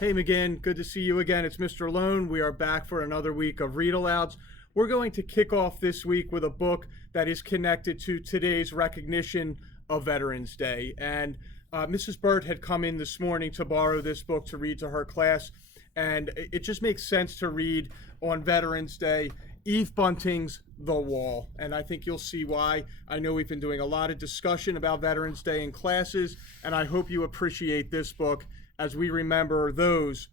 Hey, McGinn, good to see you again. It's Mr. Lohn. We are back for another week of read alouds. We're going to kick off this week with a book that is connected to today's recognition of Veterans Day. And Mrs. Burt had come in this morning to borrow this book to read to her class. And it just makes sense to read on Veterans Day Eve Bunting's The Wall. And I think you'll see why. I know we've been doing a lot of discussion about Veterans Day in classes, and I hope you appreciate this book as we remember those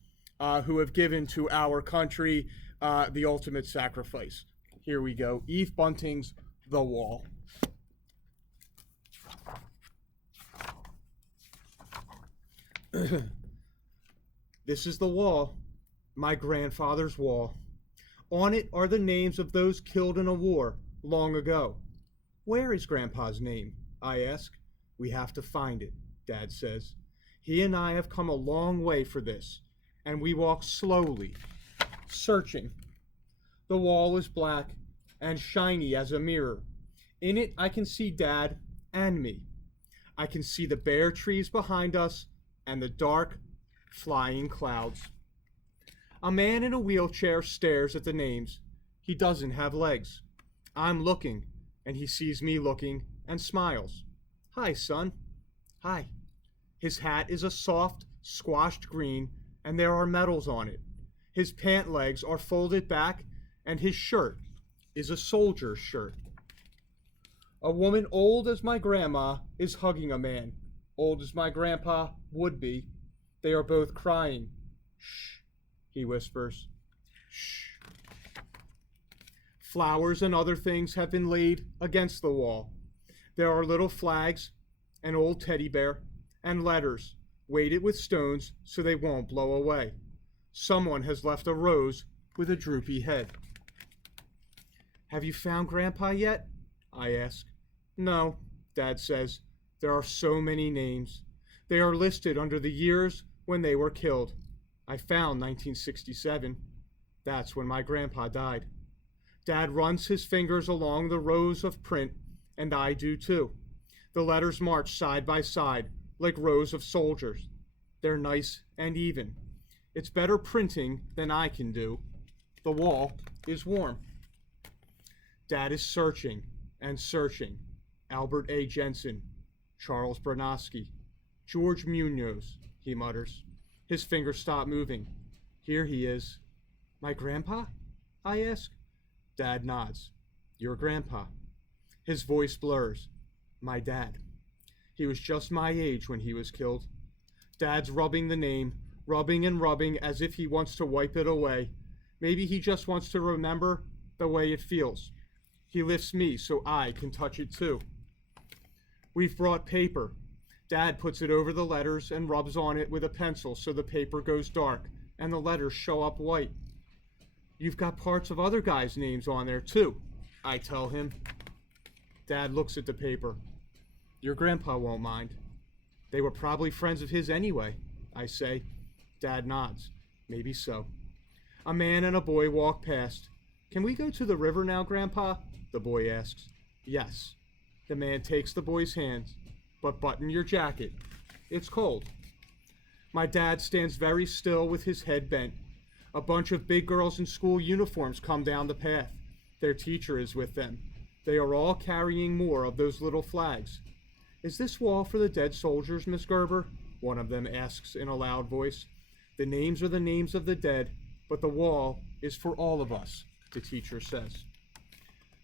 who have given to our country the ultimate sacrifice. Here we go. Eve Bunting's The Wall. This is the wall, my grandfather's wall. On it are the names of those killed in a war long ago. Where is Grandpa's name? I ask. We have to find it, Dad says. He and I have come a long way for this, and we walk slowly, searching. The wall is black and shiny as a mirror. In it I can see Dad and me. I can see the bare trees behind us and the dark, flying clouds. A man in a wheelchair stares at the names. He doesn't have legs. I'm looking, and he sees me looking and smiles. Hi, son. Hi. His hat is a soft, squashed green, and there are medals on it. His pant legs are folded back, and his shirt is a soldier's shirt. A woman old as my grandma is hugging a man, old as my grandpa would be. They are both crying. Shh, he whispers. Shh. Flowers and other things have been laid against the wall. There are little flags, an old teddy bear, and letters, weighted with stones so they won't blow away. Someone has left a rose with a droopy head. Have you found Grandpa yet? I ask. No, Dad says. There are so many names. They are listed under the years when they were killed. I found 1967. That's when my grandpa died. Dad runs his fingers along the rows of print, and I do too. The letters march side by side, like rows of soldiers. They're nice and even. It's better printing than I can do. The wall is warm. Dad is searching and searching. Albert A. Jensen, Charles Bronowski, George Munoz, he mutters. His fingers stop moving. Here he is. My grandpa? I ask. Dad nods. Your grandpa. His voice blurs. My dad. He was just my age when he was killed. Dad's rubbing the name, rubbing and rubbing as if he wants to wipe it away. Maybe he just wants to remember the way it feels. He lifts me so I can touch it too. We've brought paper. Dad puts it over the letters and rubs on it with a pencil so the paper goes dark and the letters show up white. You've got parts of other guys' names on there too, I tell him. Dad looks at the paper. Your grandpa won't mind. They were probably friends of his anyway, I say. Dad nods. Maybe so. A man and a boy walk past. Can we go to the river now, Grandpa? The boy asks. Yes. The man takes the boy's hand. But button your jacket. It's cold. My dad stands very still with his head bent. A bunch of big girls in school uniforms come down the path. Their teacher is with them. They are all carrying more of those little flags. Is this wall for the dead soldiers, Miss Gerber? One of them asks in a loud voice. The names are the names of the dead, but the wall is for all of us, the teacher says.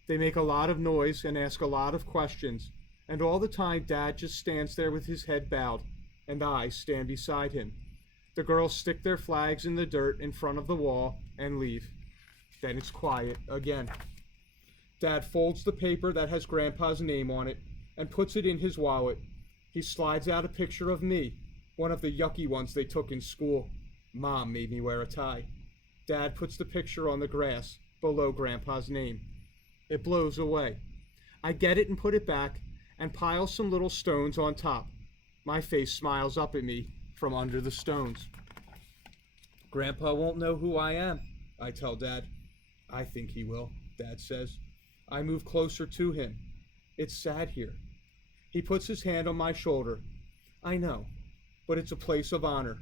They make a lot of noise and ask a lot of questions, and all the time Dad just stands there with his head bowed, and I stand beside him. The girls stick their flags in the dirt in front of the wall and leave. Then it's quiet again. Dad folds the paper that has Grandpa's name on it and puts it in his wallet. He slides out a picture of me, one of the yucky ones they took in school. Mom made me wear a tie. Dad puts the picture on the grass below Grandpa's name. It blows away. I get it and put it back and pile some little stones on top. My face smiles up at me from under the stones. Grandpa won't know who I am, I tell Dad. I think he will, Dad says. I move closer to him. It's sad here. He puts his hand on my shoulder. I know, but it's a place of honor.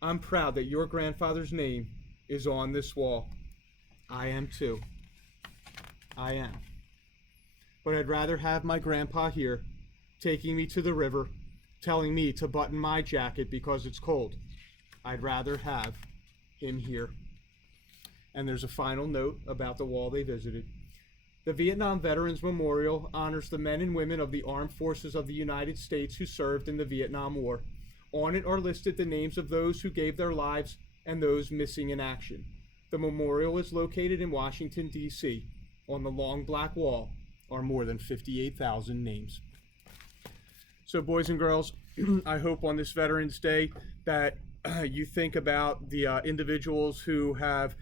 I'm proud that your grandfather's name is on this wall. I am too. I am. But I'd rather have my grandpa here, taking me to the river, telling me to button my jacket because it's cold. I'd rather have him here. And there's a final note about the wall they visited. The Vietnam Veterans Memorial honors the men and women of the armed forces of the United States who served in the Vietnam War. On it are listed the names of those who gave their lives and those missing in action. The memorial is located in Washington, D.C. On the long black wall are more than 58,000 names. So, boys and girls, I hope on this Veterans Day that you think about the individuals who have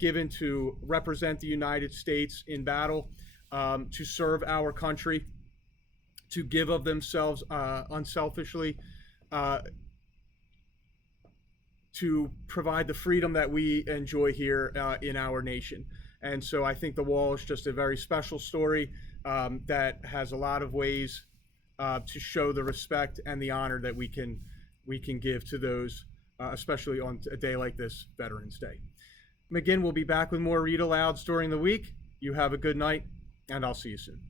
given to represent the United States in battle, to serve our country, to give of themselves unselfishly, to provide the freedom that we enjoy here in our nation. And so I think the wall is just a very special story that has a lot of ways to show the respect and the honor that we can give to those, especially on a day like this, Veterans Day. McGinn will be back with more read alouds during the week. You have a good night, and I'll see you soon.